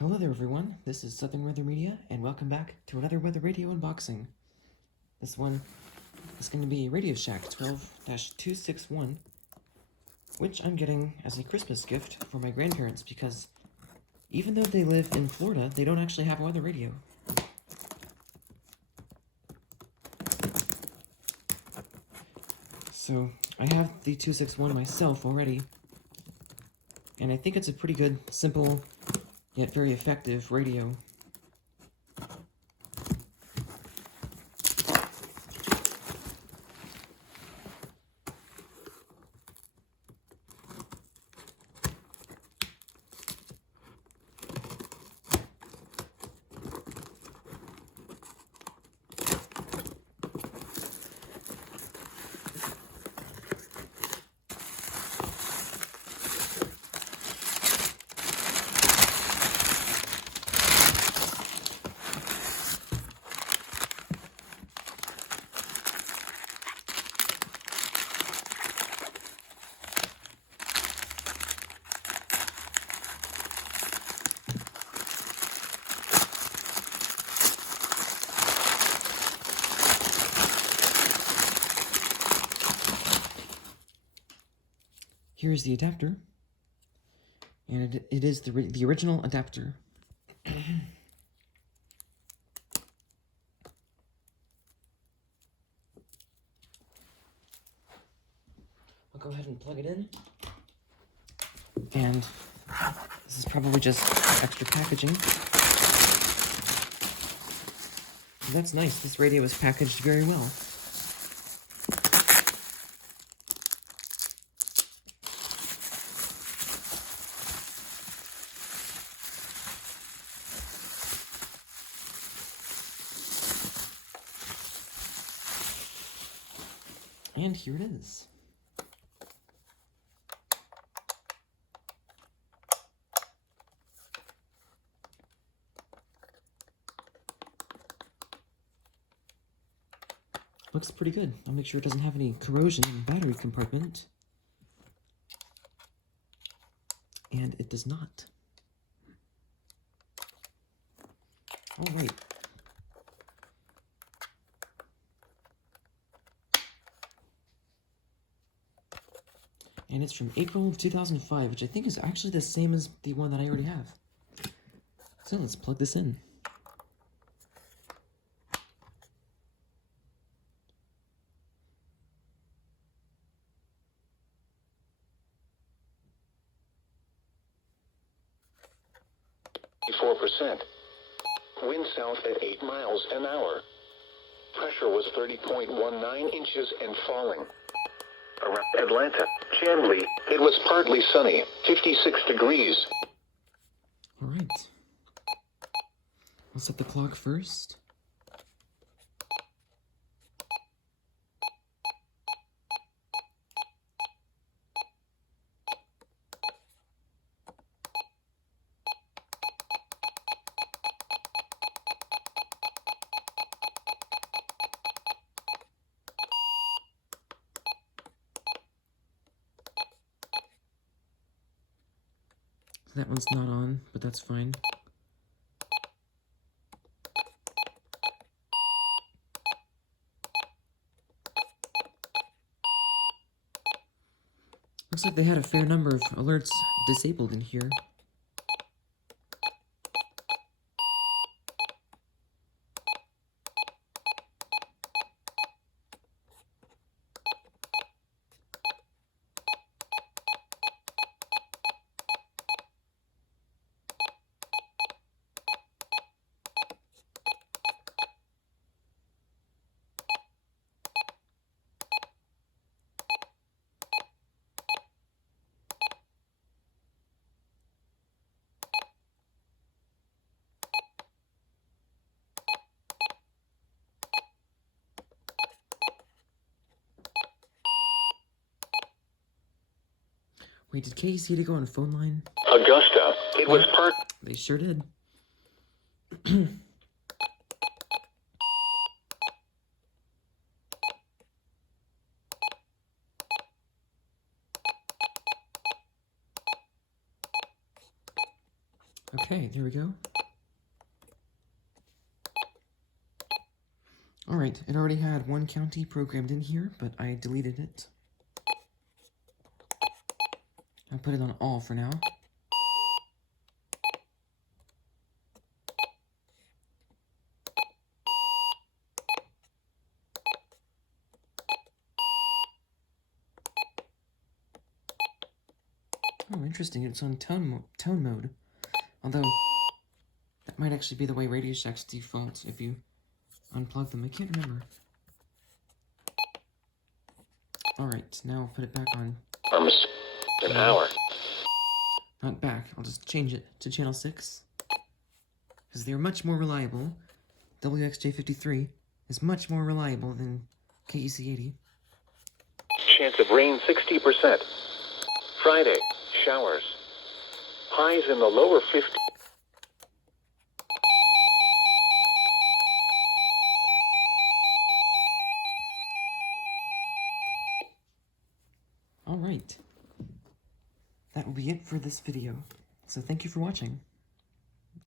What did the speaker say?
Hello there everyone, this is Southern Weather Media, and welcome back to another Weather Radio unboxing. This one is going to be RadioShack 12-261, which I'm getting as a Christmas gift for my grandparents because even though they live in Florida, they don't actually have a weather radio. So I have the 261 myself already, and I think it's a pretty good, simple, yet very effective radio. Here's the adapter, and it is the original adapter. I'll go ahead and plug it in, and this is probably just extra packaging. That's nice, this radio is packaged very well. And here it is. Looks pretty good. I'll make sure it doesn't have any corrosion in the battery compartment. And it does not. All right. And it's from April of 2005, which I think is actually the same as the one that I already have. So let's plug this in. Wind south at 8 miles an hour. Pressure was 30.19 inches and falling. Around Atlanta, Chamblee, it was partly sunny, 56 degrees. All right. I'll set the clock first. That one's not on, but that's fine. Looks like they had a fair number of alerts disabled in here. Wait, did KC go on a phone line? Augusta, it was part... They sure did. Okay, there we go. Alright, it already had one county programmed in here, but I deleted it. I'll put it on all for now. Oh, interesting, it's on tone mode. Although, that might actually be the way RadioShack's default if you unplug them. I can't remember. Alright, now I'll put it back on. An hour. Not back, I'll just change it to channel 6. Because they're much more reliable. WXJ53 is much more reliable than KEC80. Chance of rain 60%. Friday, showers. Highs in the lower 50s. Alright. That will be it for this video. So thank you for watching.